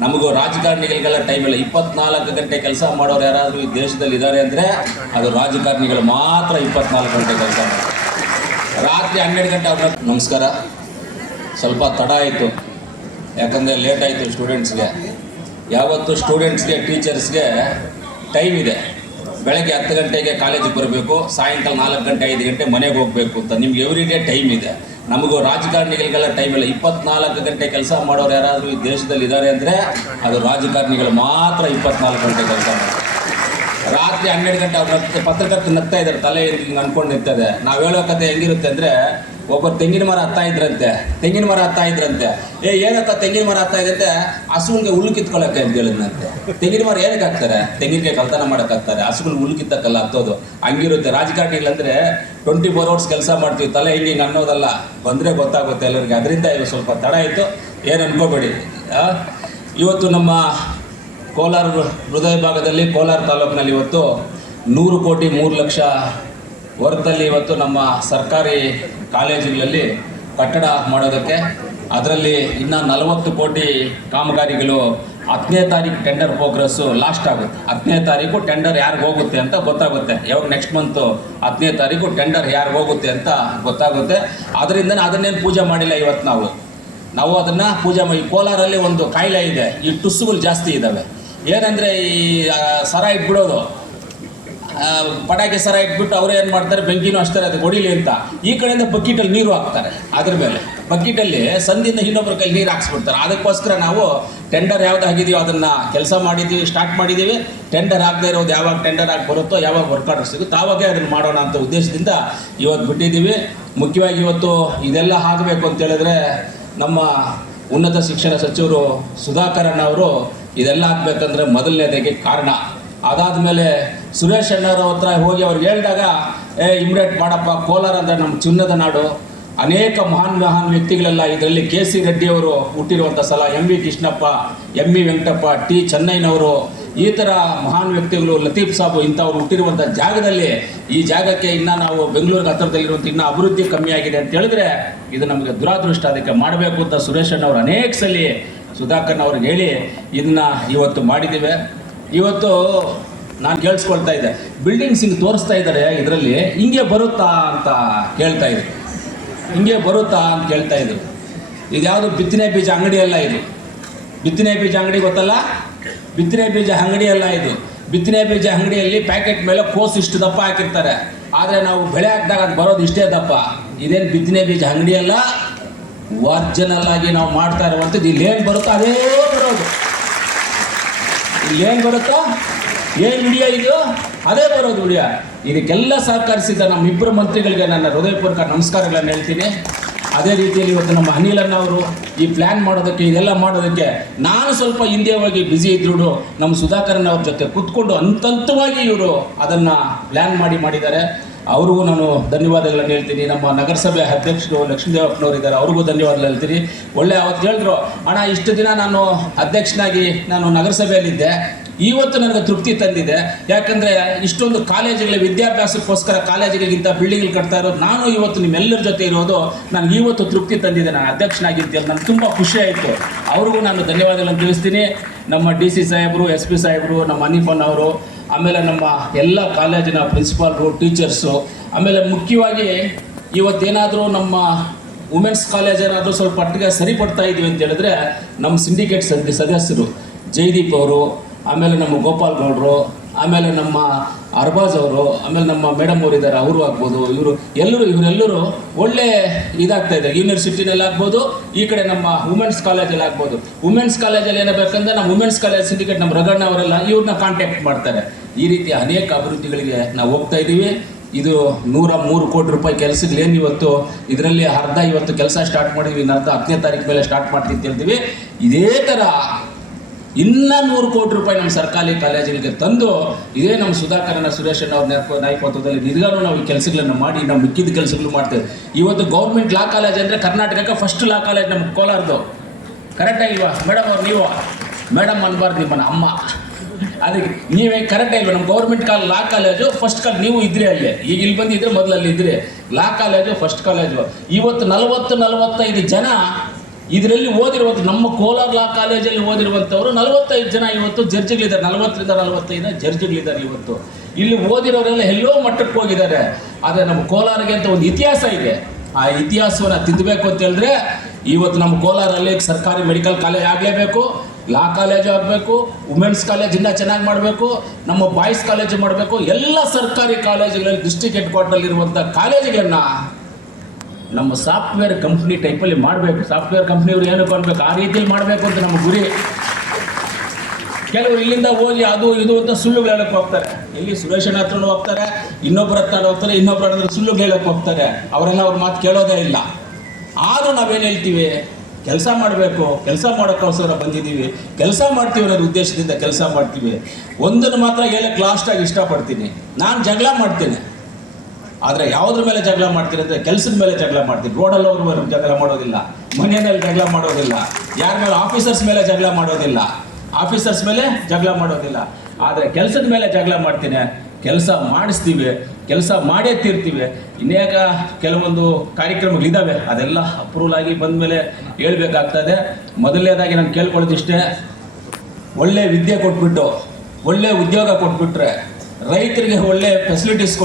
ನಮಗೂ ರಾಜಕಾರಣಿಗಳಿಗೆಲ್ಲ ಟೈಮ್ ಇಲ್ಲ. 24 ಗಂಟೆ ಕೆಲಸ ಮಾಡೋರು ಯಾರಾದರೂ ಈ ದೇಶದಲ್ಲಿ ಇದ್ದಾರೆ ಅಂದರೆ ಅದು ರಾಜಕಾರಣಿಗಳು ಮಾತ್ರ 24 ಗಂಟೆ ಕೆಲಸ ಮಾಡ್ತಾರೆ. ರಾತ್ರಿ 12 ಗಂಟೆ ಅವ್ರ ನಮಸ್ಕಾರ. ಸ್ವಲ್ಪ ತಡ ಆಯಿತು, ಯಾಕಂದರೆ ಲೇಟ್ ಆಯಿತು ಸ್ಟೂಡೆಂಟ್ಸ್ಗೆ. ಯಾವತ್ತು ಸ್ಟೂಡೆಂಟ್ಸ್ಗೆ ಟೀಚರ್ಸ್ಗೆ ಟೈಮ್ ಇದೆ. ಬೆಳಗ್ಗೆ 10 ಗಂಟೆಗೆ ಕಾಲೇಜಿಗೆ ಬರಬೇಕು, ಸಾಯಂಕಾಲ 4 ಗಂಟೆ 5 ಗಂಟೆ ಮನೆಗೆ ಹೋಗಬೇಕು ಅಂತ ನಿಮ್ಗೆ ಎವ್ರಿ ಡೇ ಟೈಮ್ ಇದೆ. ನಮಗೂ ರಾಜಕಾರಣಿಗಳಿಗೆಲ್ಲ ಟೈಮ್ ಇಲ್ಲ. 24 ಗಂಟೆ ಕೆಲಸ ಮಾಡೋರು ಯಾರಾದರೂ ಈ ದೇಶದಲ್ಲಿ ಇದ್ದಾರೆ ಅಂದರೆ ಅದು ರಾಜಕಾರಣಿಗಳು ಮಾತ್ರ 24 ಗಂಟೆ ಕೆಲಸ ಮಾಡ್ತಾರೆ. ರಾತ್ರಿ 12 ಗಂಟೆ ಅವ್ರ ಪತ್ರಕರ್ತರು ನಗ್ತಾ ಇದ್ದಾರೆ, ತಲೆ ಹಿಂಗೆ ಅಂದ್ಕೊಂಡು ನಿಂತದೆ. ನಾವು ಹೇಳೋ ಕತೆ ಹೆಂಗಿರುತ್ತೆ ಅಂದರೆ, ಒಬ್ಬರು ತೆಂಗಿನ ಮರ ಹತ್ತಾ ಇದ್ರಂತೆ. ಏನಕ್ಕ ತೆಂಗಿನ ಮರ ಹತ್ತಾ ಇದ್ದಂತೆ? ಹಸುವಿಗೆ ಹುಲ್ಲು ಕಿತ್ಕೊಳ್ಳೋಕೆ ಅಂತ ಹೇಳಿದ್ನಂತೆ. ತೆಂಗಿನ ಮರ ಏನಕ್ಕೆ ಹಾಕ್ತಾರೆ? ತೆಂಗಿನಕಾಯಿ ಕಳ್ತನ ಮಾಡೋಕೆ ಹಾಕ್ತಾರೆ, ಹಸುಗಳು ಹುಲ್ಲು ಕಿತ್ತಕ್ಕಲ್ಲ ಹತ್ತೋದು. ಹಂಗಿರುತ್ತೆ ರಾಜಕಾರಣಿಗಳಂದರೆ 24 hours ಕೆಲಸ ಮಾಡ್ತೀವಿ, ತಲೆ ಹಿಂಗೆ ಅನ್ನೋದಲ್ಲ, ಬಂದರೆ ಗೊತ್ತಾಗುತ್ತೆ ಎಲ್ಲರಿಗೆ. ಅದರಿಂದ ಇವಾಗ ಸ್ವಲ್ಪ ತಡ ಆಯಿತು, ಏನು ಅನ್ಕೋಬೇಡಿ. ಇವತ್ತು ನಮ್ಮ ಕೋಲಾರ ಹೃದಯ ಭಾಗದಲ್ಲಿ ಕೋಲಾರ ತಾಲೂಕಿನಲ್ಲಿ ಇವತ್ತು 100 ಕೋಟಿ 3 ಲಕ್ಷ ವರ್ಗದಲ್ಲಿ ಇವತ್ತು ನಮ್ಮ ಸರ್ಕಾರಿ ಕಾಲೇಜುಗಳಲ್ಲಿ ಕಟ್ಟಡ ಮಾಡೋದಕ್ಕೆ, ಅದರಲ್ಲಿ ಇನ್ನೂ 40 ಕೋಟಿ ಕಾಮಗಾರಿಗಳು 10ನೇ ತಾರೀಕು ಟೆಂಡರ್ ಪ್ರೋಗ್ರೆಸ್ಸು ಲಾಸ್ಟ್ ಆಗುತ್ತೆ. 10ನೇ ತಾರೀಕು ಟೆಂಡರ್ ಯಾರಿಗೆ ಹೋಗುತ್ತೆ ಅಂತ ಗೊತ್ತಾಗುತ್ತೆ. ಯಾವಾಗ ನೆಕ್ಸ್ಟ್ ಮಂತು 10ನೇ ತಾರೀಕು ಟೆಂಡರ್ ಯಾರಿಗೆ ಹೋಗುತ್ತೆ ಅಂತ ಗೊತ್ತಾಗುತ್ತೆ. ಅದರಿಂದ ಅದನ್ನೇನು ಪೂಜೆ ಮಾಡಿಲ್ಲ ಇವತ್ತು ನಾವು ಅದನ್ನು ಪೂಜೆ ಮಾಡಿ. ಕೋಲಾರಲ್ಲಿ ಒಂದು ಕಾಯಿಲೆ ಇದೆ, ಈ ಟುಸ್ಸುಗಳು ಜಾಸ್ತಿ ಇದ್ದಾವೆ. ಏನಂದರೆ ಈ ಸರ ಇಟ್ಬಿಡೋದು, ಪಟಾಕಿ ಸರ ಇಟ್ಬಿಟ್ಟು ಅವರು ಏನು ಮಾಡ್ತಾರೆ, ಬೆಂಕಿನೂ ಹಚ್ತಾರೆ ಅದಕ್ಕೆ ಹೊಡಿಲಿ ಅಂತ. ಈ ಕಡೆಯಿಂದ ಬಕೆಟಲ್ಲಿ ನೀರು ಹಾಕ್ತಾರೆ, ಅದ್ರ ಮೇಲೆ ಬಕೆಟಲ್ಲಿ ಸಂದಿಂದ ಇನ್ನೊಬ್ಬರ ಕೈ ನೀರು ಹಾಕ್ಸ್ಬಿಡ್ತಾರೆ. ಅದಕ್ಕೋಸ್ಕರ ನಾವು ಟೆಂಡರ್ ಯಾವ್ದು ಆಗಿದೆಯೋ ಅದನ್ನು ಕೆಲಸ ಮಾಡಿದ್ದೀವಿ, ಸ್ಟಾರ್ಟ್ ಮಾಡಿದ್ದೀವಿ. ಟೆಂಡರ್ ಆಗದೆ ಇರೋದು ಯಾವಾಗ ಟೆಂಡರ್ ಆಗಿ ಬರುತ್ತೋ, ಯಾವಾಗ ವರ್ಕ್ ಆರ್ಡರ್ ಸಿಗುತ್ತೋ ಆವಾಗೇ ಅದನ್ನು ಮಾಡೋಣ ಅಂತ ಉದ್ದೇಶದಿಂದ ಇವತ್ತು ಬಿಟ್ಟಿದ್ದೀವಿ. ಮುಖ್ಯವಾಗಿ ಇವತ್ತು ಇದೆಲ್ಲ ಆಗಬೇಕು ಅಂತ ಹೇಳಿದ್ರೆ ನಮ್ಮ ಉನ್ನತ ಶಿಕ್ಷಣ ಸಚಿವರು ಸುಧಾಕರನ್ ಅವರು ಇದೆಲ್ಲ ಆಗಬೇಕಂದ್ರೆ ಮೊದಲನೇದಾಗಿ ಕಾರಣ. ಅದಾದಮೇಲೆ ಸುರೇಶ್ ಅಣ್ಣವ್ರ ಹತ್ರ ಹೋಗಿ ಅವ್ರಿಗೆ ಹೇಳಿದಾಗ, ಇಮ್ರೇಟ್ ಮಾಡಪ್ಪ, ಕೋಲಾರ ಅಂದರೆ ನಮ್ಮ ಚಿನ್ನದ ನಾಡು, ಅನೇಕ ಮಹಾನ್ ವ್ಯಕ್ತಿಗಳೆಲ್ಲ ಇದರಲ್ಲಿ ಕೆ.ಸಿ. ರೆಡ್ಡಿಯವರು ಹುಟ್ಟಿರುವಂಥ ಸ್ಥಳ, ಎಂ.ವಿ. ಕೃಷ್ಣಪ್ಪ, ಎಂ.ಇ. ವೆಂಕಟಪ್ಪ, ಟಿ. ಚೆನ್ನೈನವರು, ಈ ಥರ ಮಹಾನ್ ವ್ಯಕ್ತಿಗಳು, ಲತೀಫ್ ಸಾಬು ಇಂಥವ್ರು ಹುಟ್ಟಿರುವಂಥ ಜಾಗದಲ್ಲಿ ಈ ಜಾಗಕ್ಕೆ ಇನ್ನೂ ನಾವು ಬೆಂಗಳೂರಿಗೆ ಹತ್ತಿರದಲ್ಲಿರುವಂಥ ಇನ್ನೂ ಅಭಿವೃದ್ಧಿ ಕಮ್ಮಿ ಆಗಿದೆ ಅಂತ ಹೇಳಿದ್ರೆ ಇದು ನಮಗೆ ದುರಾದೃಷ್ಟ. ಅದಕ್ಕೆ ಮಾಡಬೇಕು ಅಂತ ಸುರೇಶ್ ಅಣ್ಣವ್ರು ಅನೇಕ ಸಲ ಸುಧಾಕರ್ ಅವ್ರಿಗೆ ಹೇಳಿ ಇದನ್ನು ಇವತ್ತು ಮಾಡಿದ್ದೀವಿ. ಇವತ್ತು ನಾನು ಕೇಳಿಸ್ಕೊಳ್ತಾ ಇದ್ದೆ, ಬಿಲ್ಡಿಂಗ್ಸ್ ಹಿಂಗೆ ತೋರಿಸ್ತಾ ಇದ್ದಾರೆ, ಇದರಲ್ಲಿ ಹಿಂಗೆ ಬರುತ್ತಾ ಅಂತ ಕೇಳ್ತಾ ಇದ್ರು. ಇದು ಯಾವುದು ಬಿತ್ತನೆ ಬೀಜ ಅಂಗಡಿ ಅಲ್ಲ, ಇದು ಬಿತ್ತನೆ ಬೀಜ ಅಂಗಡಿ ಗೊತ್ತಲ್ಲ, ಬಿತ್ತನೆ ಬೀಜ ಅಂಗಡಿ ಅಲ್ಲ ಇದು. ಬಿತ್ತನೆ ಬೀಜ ಅಂಗಡಿಯಲ್ಲಿ ಪ್ಯಾಕೆಟ್ ಮೇಲೆ ಕೋಸು ಇಷ್ಟು ದಪ್ಪ ಹಾಕಿರ್ತಾರೆ, ಆದರೆ ನಾವು ಬೆಳೆ ಹಾಕಿದಾಗ ಅದು ಬರೋದು ಇಷ್ಟೇ ದಪ್ಪ. ಇದೇನು ಬಿತ್ತನೆ ಬೀಜ ಅಂಗಡಿ ಅಲ್ಲ, ಒರಿಜಿನಲ್ ಆಗಿ ನಾವು ಮಾಡ್ತಾ ಇರುವಂಥದ್ದು. ಇಲ್ಲೇನು ಬರುತ್ತೋ ಅದೇ ಬರೋದು, ಇಲ್ಲೇನು ಬರುತ್ತೋ ಏನು ವಿಡಿಯೋ ಇದು ಅದೇ ಬರೋದು ವಿಡಿಯೋ. ಇದಕ್ಕೆಲ್ಲ ಸಹಕರಿಸಿದ ನಮ್ಮಿಬ್ಬರು ಮಂತ್ರಿಗಳಿಗೆ ನನ್ನ ಹೃದಯಪೂರ್ವಕ ನಮಸ್ಕಾರಗಳನ್ನು ಹೇಳ್ತೀನಿ. ಅದೇ ರೀತಿಯಲ್ಲಿ ಇವತ್ತು ನಮ್ಮ ಅನಿಲಣ್ಣ ಅವರು ಈ ಪ್ಲ್ಯಾನ್ ಮಾಡೋದಕ್ಕೆ, ಇದೆಲ್ಲ ಮಾಡೋದಕ್ಕೆ ನಾನು ಸ್ವಲ್ಪ ಹಿಂದೆ ಹೋಗಿ ಬ್ಯುಸಿ ಇದ್ರು, ನಮ್ಮ ಸುಧಾಕರನ್ ಅವ್ರ ಜೊತೆ ಕೂತ್ಕೊಂಡು ಹಂತವಾಗಿ ಇವರು ಅದನ್ನು ಪ್ಲ್ಯಾನ್ ಮಾಡಿದ್ದಾರೆ. ಅವ್ರಿಗೂ ನಾನು ಧನ್ಯವಾದಗಳನ್ನು ಹೇಳ್ತೀನಿ. ನಮ್ಮ ನಗರಸಭೆ ಅಧ್ಯಕ್ಷರು ಲಕ್ಷ್ಮೀದೇವಪ್ಪನವರು ಇದ್ದಾರೆ, ಅವ್ರಿಗೂ ಧನ್ಯವಾದಗಳು ಹೇಳ್ತೀನಿ. ಒಳ್ಳೆ ಅವತ್ತು ಹೇಳಿದ್ರು, ಅಣ್ಣ ಇಷ್ಟು ದಿನ ನಾನು ಅಧ್ಯಕ್ಷನಾಗಿ ನಾನು ನಗರಸಭೆಯಲ್ಲಿದ್ದೆ, ಇವತ್ತು ನನಗೆ ತೃಪ್ತಿ ತಂದಿದೆ. ಯಾಕಂದರೆ ಇಷ್ಟೊಂದು ಕಾಲೇಜುಗಳ ವಿದ್ಯಾಭ್ಯಾಸಕ್ಕೋಸ್ಕರ ಕಾಲೇಜುಗಳಿಗಿಂತ ಬಿಲ್ಡಿಂಗ್ಗಳು ಕಟ್ತಾ ಇರೋದು ನಾನು ಇವತ್ತು ನಿಮ್ಮೆಲ್ಲರ ಜೊತೆ ಇರೋದು ನನಗೆ ಇವತ್ತು ತೃಪ್ತಿ ತಂದಿದೆ. ನಾನು ಅಧ್ಯಕ್ಷನಾಗಿದ್ದೇನೆ, ನನಗೆ ತುಂಬ ಖುಷಿ ಆಯಿತು. ಅವ್ರಿಗೂ ನಾನು ಧನ್ಯವಾದಗಳನ್ನು ತಿಳಿಸ್ತೀನಿ. ನಮ್ಮ DC ಸಾಹೇಬರು, SP ಸಾಹೇಬರು, ನಮ್ಮ ಹನೀಫನ್ ಅವರು, ಆಮೇಲೆ ನಮ್ಮ ಎಲ್ಲ ಕಾಲೇಜಿನ ಪ್ರಿನ್ಸಿಪಾಲ್ರು, ಟೀಚರ್ಸು, ಆಮೇಲೆ ಮುಖ್ಯವಾಗಿ ಇವತ್ತೇನಾದರೂ ನಮ್ಮ ವುಮೆನ್ಸ್ ಕಾಲೇಜ್ ಏನಾದರೂ ಸ್ವಲ್ಪ ಮಟ್ಟಿಗೆ ಸರಿಪಡ್ತಾ ಇದ್ದೀವಿ ಅಂತ ಹೇಳಿದ್ರೆ ನಮ್ಮ ಸಿಂಡಿಕೇಟ್ ಸದಸ್ಯರು ಜೈದೀಪ್ ಅವರು, ಆಮೇಲೆ ನಮ್ಮ ಗೋಪಾಲ್ ಗೌಡರು, ಆಮೇಲೆ ನಮ್ಮ ಅರ್ಬಾಜ್ ಅವರು, ಆಮೇಲೆ ನಮ್ಮ ಮೇಡಮ್ ಅವರು ಇದ್ದಾರೆ, ಅವರು ಆಗ್ಬೋದು, ಇವರೆಲ್ಲರೂ ಒಳ್ಳೆ ಇದಾಗ್ತಾ ಇದೆ. ಯೂನಿವರ್ಸಿಟಿನಲ್ಲಿ ಆಗ್ಬೋದು, ಈ ಕಡೆ ನಮ್ಮ ವುಮೆನ್ಸ್ ಕಾಲೇಜಲ್ಲಿ ಆಗ್ಬೋದು. ವುಮೆನ್ಸ್ ಕಾಲೇಜಲ್ಲಿ ಏನಾಗಬೇಕಂದ್ರೆ ನಮ್ಮ ವುಮೆನ್ಸ್ ಕಾಲೇಜ್ ಸಿಂಡಿಕೇಟ್ ನಮ್ಮ ರಗಣ್ಣ ಅವರೆಲ್ಲ ಇವ್ರನ್ನ ಕಾಂಟ್ಯಾಕ್ಟ್ ಮಾಡ್ತಾರೆ. ಈ ರೀತಿ ಅನೇಕ ಅಭಿವೃದ್ಧಿಗಳಿಗೆ ನಾವು ಹೋಗ್ತಾ ಇದ್ದೀವಿ. ಇದು 103 ಕೋಟಿ ರೂಪಾಯಿ ಕೆಲಸಗಳೇನು ಇವತ್ತು ಇದರಲ್ಲಿ ಅರ್ಧ ಇವತ್ತು ಕೆಲಸ ಸ್ಟಾರ್ಟ್ ಮಾಡಿದ್ವಿ, ಇನ್ನು ಅರ್ಧ 10ನೇ ತಾರೀಕು ಮೇಲೆ ಸ್ಟಾರ್ಟ್ ಮಾಡ್ತೀವಿ ಅಂತ ಹೇಳ್ತೀವಿ. ಇದೇ ಥರ ಇನ್ನೂ 100 ಕೋಟಿ ರೂಪಾಯಿ ನಮ್ಮ ಸರ್ಕಾರಿ ಕಾಲೇಜುಗಳಿಗೆ ತಂದು ಇದೇ ನಮ್ಮ ಸುಧಾಕರನ ಸುರೇಶನ್ ಅವ್ರ ನಾಯಕತ್ವದಲ್ಲಿ ನಿಜವಾಗ್ಲೂ ನಾವು ಈ ಕೆಲಸಗಳನ್ನು ಮಾಡಿ ನಾವು ಮಿಕ್ಕಿದ ಕೆಲಸಗಳು ಮಾಡ್ತೇವೆ. ಇವತ್ತು ಗೌರ್ಮೆಂಟ್ ಲಾ ಕಾಲೇಜ್ ಅಂದರೆ ಕರ್ನಾಟಕಕ್ಕೆ ಫಸ್ಟ್ ಲಾ ಕಾಲೇಜ್ ನಮ್ಮ ಕೋಲಾರದು. ಕರೆಕ್ಟಾಗಿಲ್ವಾ ಮೇಡಮ್ ಅವ್ರು? ನೀವು ಮೇಡಮ್ ಅನ್ಬಾರ್ದು, ನಿಮ್ಮನ್ನ ಅಮ್ಮ. ಅದಕ್ಕೆ ನೀವೇ ಕರೆಕ್ಟ್ ಇಲ್ವ? ನಮ್ಮ ಗೌರ್ಮೆಂಟ್ ಲಾ ಕಾಲೇಜು ಫಸ್ಟ್ ನೀವು ಇದ್ರಿ ಅಲ್ಲಿ, ಈಗ ಇಲ್ಲಿ ಬಂದಿದ್ರೆ ಮೊದಲಲ್ಲಿ ಇದ್ರಿ. Law college first college. ಇವತ್ತು 40-45 ಜನ ಇದರಲ್ಲಿ ಓದಿರುವಂಥ ನಮ್ಮ ಕೋಲಾರ ಲಾ ಕಾಲೇಜಲ್ಲಿ ಓದಿರುವಂಥವ್ರು 45 ಜನ ಇವತ್ತು ಜಡ್ಜ್ಗಳಿದ್ದಾರೆ, 40ರಿಂದ 45 ಜಡ್ಜ್ಗಳಿದ್ದಾರೆ ಇವತ್ತು. ಇಲ್ಲಿ ಓದಿರೋರೆಲ್ಲ ಎಲ್ಲೋ ಮಟ್ಟಕ್ಕೆ ಹೋಗಿದ್ದಾರೆ. ಆದರೆ ನಮ್ಮ ಕೋಲಾರಿಗೆ ಅಂತ ಒಂದು ಇತಿಹಾಸ ಇದೆ. ಆ ಇತಿಹಾಸವನ್ನು ತಿದ್ದಬೇಕು ಅಂತ ಹೇಳಿದ್ರೆ ಇವತ್ತು ನಮ್ಮ ಕೋಲಾರಲ್ಲಿ ಸರ್ಕಾರಿ ಮೆಡಿಕಲ್ ಕಾಲೇಜ್ ಆಗಲೇಬೇಕು, ಲಾ ಕಾಲೇಜು ಆಗಬೇಕು, ವುಮೆನ್ಸ್ ಕಾಲೇಜ್ ಇನ್ನೂ ಚೆನ್ನಾಗಿ ಮಾಡಬೇಕು, ನಮ್ಮ ಬಾಯ್ಸ್ ಕಾಲೇಜು ಮಾಡಬೇಕು. ಎಲ್ಲ ಸರ್ಕಾರಿ ಕಾಲೇಜುಗಳಲ್ಲಿ ಡಿಸ್ಟ್ರಿಕ್ಟ್ ಹೆಡ್ ಕ್ವಾರ್ಟರ್ಲಿರುವಂಥ ಕಾಲೇಜುಗಳನ್ನ ನಮ್ಮ ಸಾಫ್ಟ್ವೇರ್ ಕಂಪ್ನಿ ಟೈಪಲ್ಲಿ ಮಾಡಬೇಕು. ಸಾಫ್ಟ್ವೇರ್ ಕಂಪ್ನಿಯವರು ಏನು ಕೊಡಬೇಕು ಆ ರೀತಿಯಲ್ಲಿ ಮಾಡಬೇಕು ಅಂತ ನಮ್ಮ ಗುರಿ. ಕೆಲವರು ಇಲ್ಲಿಂದ ಹೋಗಿ ಅದು ಇದು ಅಂತ ಸುಳ್ಳುಗಳು ಹೇಳಕ್ಕೆ ಹೋಗ್ತಾರೆ. ಇಲ್ಲಿ ಸುರೇಶನ ಹತ್ರನೂ ಹೋಗ್ತಾರೆ, ಇನ್ನೊಬ್ಬರ ಹತ್ರ ಹೋಗ್ತಾರೆ, ಇನ್ನೊಬ್ಬರ ಹತ್ರ ಸುಳ್ಳುಗಳು ಹೇಳಕ್ಕೆ ಹೋಗ್ತಾರೆ. ಅವರೆಲ್ಲ ಅವ್ರ ಮಾತು ಕೇಳೋದೇ ಇಲ್ಲ. ಆದರೂ ನಾವೇನು ಹೇಳ್ತೀವಿ, ಕೆಲಸ ಮಾಡಬೇಕು, ಕೆಲಸ ಮಾಡೋಕ್ಕೋಸ್ಕರ ಬಂದಿದ್ದೀವಿ, ಕೆಲಸ ಮಾಡ್ತೀವಿ ಅನ್ನೋ ಉದ್ದೇಶದಿಂದ ಕೆಲಸ ಮಾಡ್ತೀವಿ. ಒಂದನ್ನು ಮಾತ್ರ ಹೇಳಕ್ಕೆ ಲಾಸ್ಟಾಗಿ ಇಷ್ಟಪಡ್ತೀನಿ, ನಾನು ಜಗಳ ಮಾಡ್ತೇನೆ. ಆದರೆ ಯಾವುದ್ರ ಮೇಲೆ ಜಗಳ ಮಾಡ್ತೀನಿ ಅಂದರೆ ಕೆಲಸದ ಮೇಲೆ ಜಗಳ ಮಾಡ್ತೀನಿ. ರೋಡಲ್ಲಿ ಅವರು ಜಗಳ ಮಾಡೋದಿಲ್ಲ, ಮನೆಯಲ್ಲಿ ಜಗಳ ಮಾಡೋದಿಲ್ಲ, ಯಾರ ಮೇಲೆ ಆಫೀಸರ್ಸ್ ಮೇಲೆ ಜಗಳ ಮಾಡೋದಿಲ್ಲ, ಆಫೀಸರ್ಸ್ ಮೇಲೆ ಜಗಳ ಮಾಡೋದಿಲ್ಲ. ಆದರೆ ಕೆಲಸದ ಮೇಲೆ ಜಗಳ ಮಾಡ್ತೀನಿ. ಕೆಲಸ ಮಾಡಿಸ್ತೀವಿ, ಕೆಲಸ ಮಾಡೇ ತೀರ್ತೀವಿ. ಇನ್ನೇಕ ಕೆಲವೊಂದು ಕಾರ್ಯಕ್ರಮಗಳಿದ್ದಾವೆ, ಅದೆಲ್ಲ ಅಪ್ರೂವಲ್ ಆಗಿ ಬಂದ ಮೇಲೆ ಹೇಳ್ಬೇಕಾಗ್ತದೆ. ಮೊದಲನೇದಾಗಿ ನಾನು ಕೇಳ್ಕೊಳ್ಳೋದಿಷ್ಟೇ, ಒಳ್ಳೆ ವಿದ್ಯೆ ಕೊಟ್ಬಿಟ್ಟು ಒಳ್ಳೆ ಉದ್ಯೋಗ ಕೊಟ್ಬಿಟ್ರೆ, ರೈತರಿಗೆ ಒಳ್ಳೆ ಫೆಸಿಲಿಟೀಸ್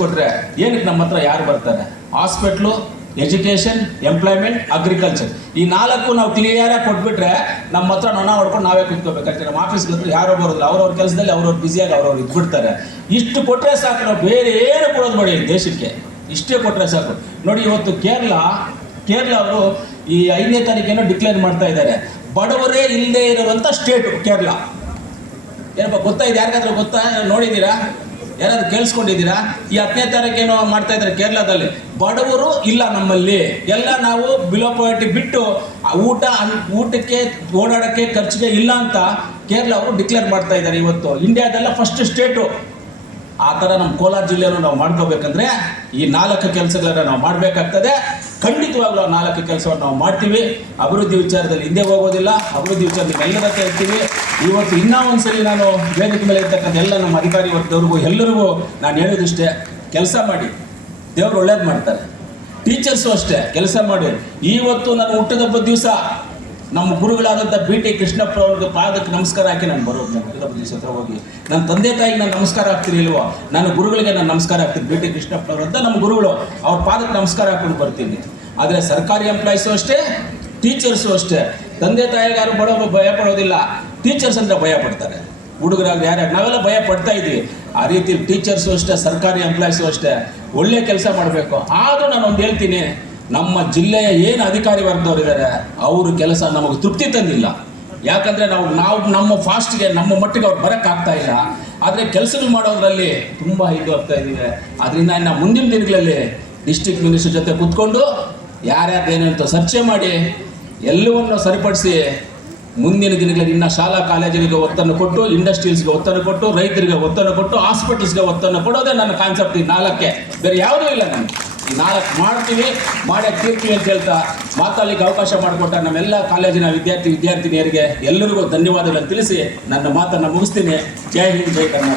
ಕೊಟ್ಟರೆ, ಏನಕ್ಕೆ ನಮ್ಮ ಹತ್ರ ಯಾರು ಬರ್ತಾರೆ? ಹಾಸ್ಪಿಟ್ಲು, ಎಜುಕೇಷನ್, ಎಂಪ್ಲಾಯ್ಮೆಂಟ್, ಅಗ್ರಿಕಲ್ಚರ್, ಈ 4 ನಾವು ಕ್ಲಿಯರಾಗಿ ಕೊಟ್ಬಿಟ್ರೆ ನಮ್ಮ ಹತ್ರ ನೊಣ ಹೊಡ್ಕೊಂಡು ನಾವೇ ಕೂತ್ಕೋಬೇಕಾಗ್ತದೆ. ನಮ್ಮ ಆಫೀಸ್ಗೆ ಹತ್ರ ಯಾರೋ ಬರೋದಿಲ್ಲ, ಅವ್ರವ್ರ ಕೆಲಸದಲ್ಲಿ ಅವ್ರವ್ರು ಬ್ಯುಸಿಯಾಗಿ ಅವ್ರವ್ರು ಇದ್ಬಿಡ್ತಾರೆ. ಇಷ್ಟು ಕೊಟ್ಟರೆ ಸಾಕು, ನಾವು ಬೇರೆ ಏನು ಕೊಡೋದು ಬೇಡ ಈ ದೇಶಕ್ಕೆ, ಇಷ್ಟೇ ಕೊಟ್ಟರೆ ಸಾಕು. ನೋಡಿ, ಇವತ್ತು ಕೇರಳ ಅವರು ಈ 5ನೇ ತಾರೀಕೇನೋ ಡಿಕ್ಲೇರ್ ಮಾಡ್ತಾ ಇದ್ದಾರೆ, ಬಡವರೇ ಇಲ್ಲದೆ ಇರುವಂಥ ಸ್ಟೇಟು ಕೇರಳ. ಏನಪ್ಪ ಗೊತ್ತಾ? ಇದು ಯಾರಿಗಾದ್ರೂ ಗೊತ್ತಾ? ನೋಡಿದ್ದೀರಾ? ಯಾರಾದ್ರೂ ಕೇಳಿಸ್ಕೊಂಡಿದ್ದೀರಾ? ಈ 10ನೇ ತಾರೀಕೇನೋ ಮಾಡ್ತಾ ಇದ್ದಾರೆ ಕೇರಳದಲ್ಲಿ, ಬಡವರು ಇಲ್ಲ ನಮ್ಮಲ್ಲಿ, ಎಲ್ಲ ನಾವು ಬಿಲೋ ಪಾವರ್ಟಿ ಬಿಟ್ಟು ಊಟಕ್ಕೆ ಓಡಾಡೋಕ್ಕೆ ಖರ್ಚಿಗೆ ಇಲ್ಲ ಅಂತ ಕೇರಳ ಅವರು ಡಿಕ್ಲೇರ್ ಮಾಡ್ತಾ ಇದ್ದಾರೆ. ಇವತ್ತು ಇಂಡಿಯಾದೆಲ್ಲ ಫಸ್ಟ್ ಸ್ಟೇಟು. ಆ ಥರ ನಮ್ಮ ಕೋಲಾರ ಜಿಲ್ಲೆಯನ್ನು ನಾವು ಮಾಡ್ಕೋಬೇಕಂದ್ರೆ ಈ 4 ಕೆಲಸಗಳನ್ನ ನಾವು ಮಾಡಬೇಕಾಗ್ತದೆ. ಖಂಡಿತವಾಗ್ಲೂ ಆ 4 ಕೆಲಸವನ್ನು ನಾವು ಮಾಡ್ತೀವಿ. ಅಭಿವೃದ್ಧಿ ವಿಚಾರದಲ್ಲಿ ಹಿಂದೆ ಹೋಗೋದಿಲ್ಲ, ಅಭಿವೃದ್ಧಿ ವಿಚಾರದಲ್ಲಿ ಎಲ್ಲರ ಹತ್ರ ಇರ್ತೀವಿ. ಇವತ್ತು ಇನ್ನೂ ಒಂದ್ಸಲಿ ನಾನು ವೇದಿಕೆ ಮೇಲೆ ಇರ್ತಕ್ಕಂಥ ಎಲ್ಲ ನಮ್ಮ ಅಧಿಕಾರಿ ವರ್ಗದವ್ರಿಗೂ ಎಲ್ಲರಿಗೂ ನಾನು ಹೇಳೋದಿಷ್ಟೇ, ಕೆಲಸ ಮಾಡಿ, ದೇವರು ಒಳ್ಳೇದು ಮಾಡ್ತಾರೆ. ಟೀಚರ್ಸು ಅಷ್ಟೇ, ಕೆಲಸ ಮಾಡಿ. ಇವತ್ತು ನಾನು ಹುಟ್ಟಿದಬ್ಬದ ದಿವಸ ನಮ್ಮ ಗುರುಗಳಾದಂಥ BT ಕೃಷ್ಣಪ್ಪ ಅವ್ರಿಗೆ ಪಾದಕ್ಕೆ ನಮಸ್ಕಾರ ಹಾಕಿ ನಾನು ಬರೋದು. ಹುಟ್ಟಿದಬ್ಬದ ದಿವಸ ಹತ್ರ ಹೋಗಿ ನನ್ನ ತಂದೆ ತಾಯಿಗೆ ನಾನು ನಮಸ್ಕಾರ ಹಾಕ್ತೀನಿ ಇಲ್ವೋ, ನನ್ನ ಗುರುಗಳಿಗೆ ನಾನು ನಮಸ್ಕಾರ ಹಾಕ್ತೀನಿ. BT ಕೃಷ್ಣಪ್ಪ ಅವರು ಅಂತ ನಮ್ಮ ಗುರುಗಳು, ಅವ್ರ ಪಾದಕ್ಕೆ ನಮಸ್ಕಾರ ಹಾಕೊಂಡು ಬರ್ತೀನಿ. ಆದರೆ ಸರ್ಕಾರಿ ಎಂಪ್ಲಾಯೀಸು ಅಷ್ಟೇ, ಟೀಚರ್ಸು ಅಷ್ಟೇ. ತಂದೆ ತಾಯಿಗಾರು ಬಡವರು ಭಯ ಪಡೋದಿಲ್ಲ, ಟೀಚರ್ಸ್ ಅಂದರೆ ಭಯ ಪಡ್ತಾರೆ. ಹುಡುಗರಾಗಿ ಯಾರ್ಯಾರು ನಾವೆಲ್ಲ ಭಯ ಪಡ್ತಾ ಇದ್ದೀವಿ. ಆ ರೀತಿ ಟೀಚರ್ಸು ಅಷ್ಟೇ, ಸರ್ಕಾರಿ ಎಂಪ್ಲಾಯೀಸು ಅಷ್ಟೇ ಒಳ್ಳೆ ಕೆಲಸ ಮಾಡಬೇಕು. ಆದರೂ ನಾನು ಒಂದು ಹೇಳ್ತೀನಿ, ನಮ್ಮ ಜಿಲ್ಲೆಯ ಏನು ಅಧಿಕಾರಿ ವರ್ಗದವರಿದ್ದಾರೆ ಅವ್ರ ಕೆಲಸ ನಮಗೆ ತೃಪ್ತಿ ತಂದಿಲ್ಲ. ಯಾಕಂದರೆ ನಾವು ನಮ್ಮ ಫಾಸ್ಟ್ಗೆ ನಮ್ಮ ಮಟ್ಟಿಗೆ ಅವ್ರು ಬರೋಕ್ಕಾಗ್ತಾ ಇಲ್ಲ. ಆದರೆ ಕೆಲಸಗಳು ಮಾಡೋದ್ರಲ್ಲಿ ತುಂಬ ಇದು ಆಗ್ತಾ ಇದ್ದೀವಿ. ಅದರಿಂದ ಇನ್ನು ಮುಂದಿನ ದಿನಗಳಲ್ಲಿ ಡಿಸ್ಟ್ರಿಕ್ಟ್ ಮಿನಿಸ್ಟರ್ ಜೊತೆ ಕೂತ್ಕೊಂಡು ಯಾರ್ಯಾರ್ದೇನಂತ ಚರ್ಚೆ ಮಾಡಿ ಎಲ್ಲವನ್ನು ಸರಿಪಡಿಸಿ ಮುಂದಿನ ದಿನಗಳಲ್ಲಿ ಇನ್ನು ಶಾಲಾ ಕಾಲೇಜುಗಳಿಗೆ ಒತ್ತನ್ನು ಕೊಟ್ಟು, ಇಂಡಸ್ಟ್ರೀಸ್ಗೆ ಒತ್ತನ್ನು ಕೊಟ್ಟು, ರೈತರಿಗೆ ಒತ್ತನ್ನು ಕೊಟ್ಟು, ಹಾಸ್ಪಿಟಲ್ಸ್ಗೆ ಒತ್ತನ್ನು ಕೊಡೋದೇ ನನ್ನ ಕಾನ್ಸೆಪ್ಟ್. ಈ 4ಕ್ಕೆ ಬೇರೆ ಯಾವುದೂ ಇಲ್ಲ. ನನಗೆ ಈ 4 ಮಾಡ್ತೀವಿ, ಮಾಡೇ ತೀರ್ತೀವಿ ಅಂತ ಹೇಳ್ತಾ ಮಾತಾಡಲಿಕ್ಕೆ ಅವಕಾಶ ಮಾಡಿಕೊಟ್ಟ ನಮ್ಮೆಲ್ಲ ಕಾಲೇಜಿನ ವಿದ್ಯಾರ್ಥಿನಿಯರಿಗೆ ಎಲ್ಲರಿಗೂ ಧನ್ಯವಾದಗಳನ್ನು ತಿಳಿಸಿ ನನ್ನ ಮಾತನ್ನು ಮುಗಿಸ್ತೀನಿ. ಜೈ ಹಿಂದ್, ಜೈ ಕರ್ನಾಟಕ.